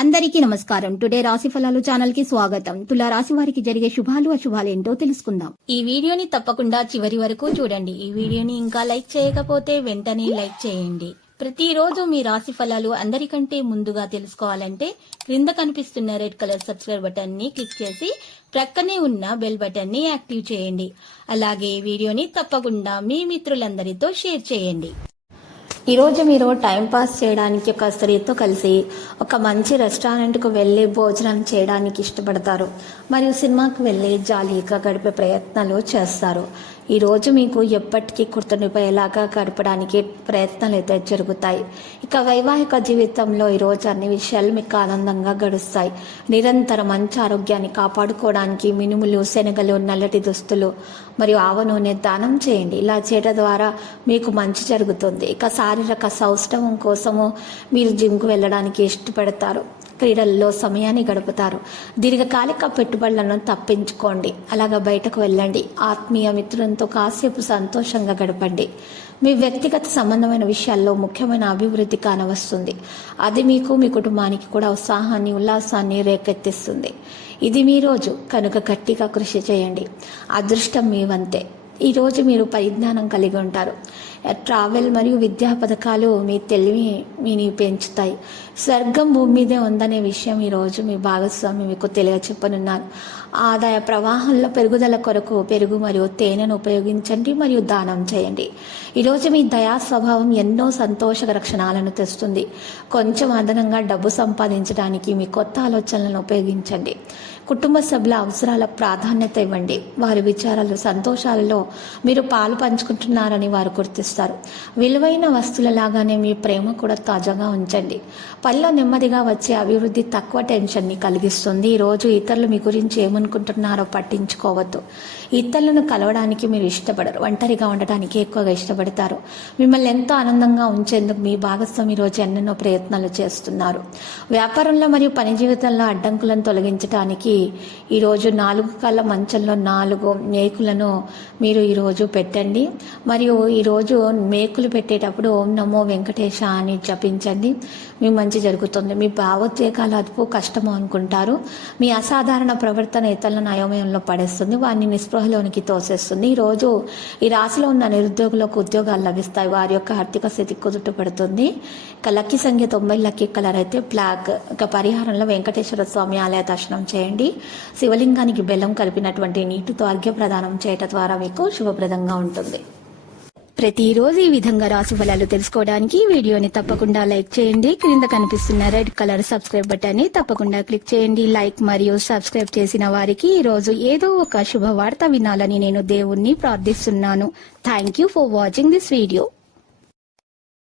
అందరికీ నమస్కారం. టుడే రాశి ఫలాలు ఛానల్ కి స్వాగతం. తులా రాశి వారికి జరిగే శుభాలు అశుభాలు ఏంటో తెలుసుకుందాం. ఈ వీడియోని తప్పకుండా చివరి వరకు చూడండి. ఈ వీడియోని ఇంకా లైక్ చేయకపోతే వెంటనే లైక్ చేయండి. ప్రతిరోజు మీ రాశి ఫలాలు అందరికంటే ముందుగా తెలుసుకోవాలంటే క్రింద కనిపిస్తున్న రెడ్ కలర్ సబ్స్క్రైబ్ బటన్ ని క్లిక్ చేసి ప్రక్కనే ఉన్న బెల్ బటన్ ని యాక్టివ్ చేయండి. అలాగే ఈ వీడియోని తప్పకుండా మీ మిత్రులందరితో షేర్ చేయండి. ఈరోజు మీరు టైం పాస్ చేయడానికి ఒక స్త్రీతో కలిసి ఒక మంచి రెస్టారెంట్కు వెళ్ళి భోజనం చేయడానికి ఇష్టపడతారు. మరియు సినిమాకి వెళ్ళి జాలీగా గడిపే ప్రయత్నాలు చేస్తారు. ఈరోజు మీకు ఎప్పటికీ గుర్తుండిపోయేలాగా గడపడానికి ప్రయత్నాలు అయితే జరుగుతాయి. ఇక వైవాహిక జీవితంలో ఈరోజు అన్ని విషయాలు మీకు ఆనందంగా గడుస్తాయి. నిరంతరం మంచి ఆరోగ్యాన్ని కాపాడుకోవడానికి మినుములు, శనగలు, నల్లటి దుస్తులు మరియు ఆవ నూనె దానం చేయండి. ఇలా చేయడం ద్వారా మీకు మంచి జరుగుతుంది. ఇక శారీరక సౌష్ఠవం కోసము మీరు జిమ్కు వెళ్ళడానికి ఇష్టపడతారు. క్రీడల్లో సమయాన్ని గడుపుతారు. దీర్ఘకాలిక పెట్టుబడులను తప్పించుకోండి. అలాగా బయటకు వెళ్ళండి. ఆత్మీయ మిత్రులతో కాసేపు సంతోషంగా గడపండి. మీ వ్యక్తిగత సంబంధమైన విషయాల్లో ముఖ్యమైన అభివృద్ధి కానవస్తుంది. అది మీకు మీ కుటుంబానికి కూడా ఉత్సాహాన్ని, ఉల్లాసాన్ని రేకెత్తిస్తుంది. ఇది మీ రోజు కనుక గట్టిగా కృషి చేయండి. అదృష్టం మీ వంతే. ఈరోజు మీరు పరిజ్ఞానం కలిగి ఉంటారు. ట్రావెల్ మరియు విద్యా పథకాలు మీ తెలివిని పెంచుతాయి. స్వర్గం భూమి మీదే ఉందనే విషయం ఈరోజు మీ భాగస్వామి మీకు తెలియచెప్పనున్నారు. ఆదాయ ప్రవాహంలో పెరుగుదల కొరకు పెరుగు మరియు తేనెను ఉపయోగించండి మరియు దానం చేయండి. ఈరోజు మీ దయా స్వభావం ఎన్నో సంతోషకర క్షణాలను తెస్తుంది. కొంచెం అదనంగా డబ్బు సంపాదించడానికి మీ కొత్త ఆలోచనలను ఉపయోగించండి. కుటుంబ సభ్యుల అవసరాల ప్రాధాన్యత ఇవ్వండి. వారి విచారాలు, సంతోషాలలో మీరు పాలు పంచుకుంటున్నారని వారు గుర్తిస్తారు. విలువైన వస్తువుల లాగానే మీ ప్రేమ కూడా తాజాగా ఉంచండి. పనిలో నెమ్మదిగా వచ్చే అభివృద్ధి తక్కువ టెన్షన్ని కలిగిస్తుంది. ఈరోజు ఇతరులు మీ గురించి ఏమనుకుంటున్నారో పట్టించుకోవద్దు. ఇతరులను కలవడానికి మీరు ఇష్టపడరు. ఒంటరిగా ఉండటానికి ఎక్కువగా ఇష్టపడతారు. మిమ్మల్ని ఎంతో ఆనందంగా ఉంచేందుకు మీ భాగస్వామి ఈరోజు ఎన్నెన్నో ప్రయత్నాలు చేస్తున్నారు. వ్యాపారంలో మరియు పని జీవితంలో అడ్డంకులను తొలగించడానికి ఈరోజు 4 కాళ్ళ మంచంలో 4 మేకులను మీరు ఈరోజు పెట్టండి. మరియు ఈరోజు మేకులు పెట్టేటప్పుడు ఓం నమో వెంకటేశ అని జపించండి. మీ మంచి జరుగుతుంది. మీ భావోద్వేగాల అదుపు కష్టము అనుకుంటారు. మీ అసాధారణ ప్రవర్తన ఇతరులను అయోమయంలో పడేస్తుంది. వారిని నిస్పృహలోనికి తోసేస్తుంది. ఈరోజు ఈ రాశిలో ఉన్న నిరుద్యోగులకు ఉద్యోగాలు లభిస్తాయి. వారి యొక్క ఆర్థిక స్థితి కుదుటపడుతుంది. ఇక లక్కీ సంఖ్య 90, లక్కీ కలర్ అయితే బ్లాక్. ఇక పరిహారంలో వెంకటేశ్వర స్వామి ఆలయ దర్శనం చేయండి. శివలింగానికి బెల్లం కలిపినటువంటి నీటితో అర్ఘ్య ప్రదానం చేయటం ద్వారా మీకు శుభప్రదంగా ఉంటుంది. ప్రతిరోజు ఈ విధంగా రాశి ఫలాలు తెలుసుకోవడానికి వీడియోని తప్పకుండా లైక్ చేయండి. క్రింద కనిపిస్తున్న రెడ్ కలర్ సబ్స్క్రైబ్ బటన్ ని తప్పకుండా క్లిక్ చేయండి. లైక్ మరియు సబ్స్క్రైబ్ చేసిన వారికి ఈ రోజు ఏదో ఒక శుభవార్త వినాలని నేను దేవుణ్ణి ప్రార్థిస్తున్నాను. Thank you for watching this video.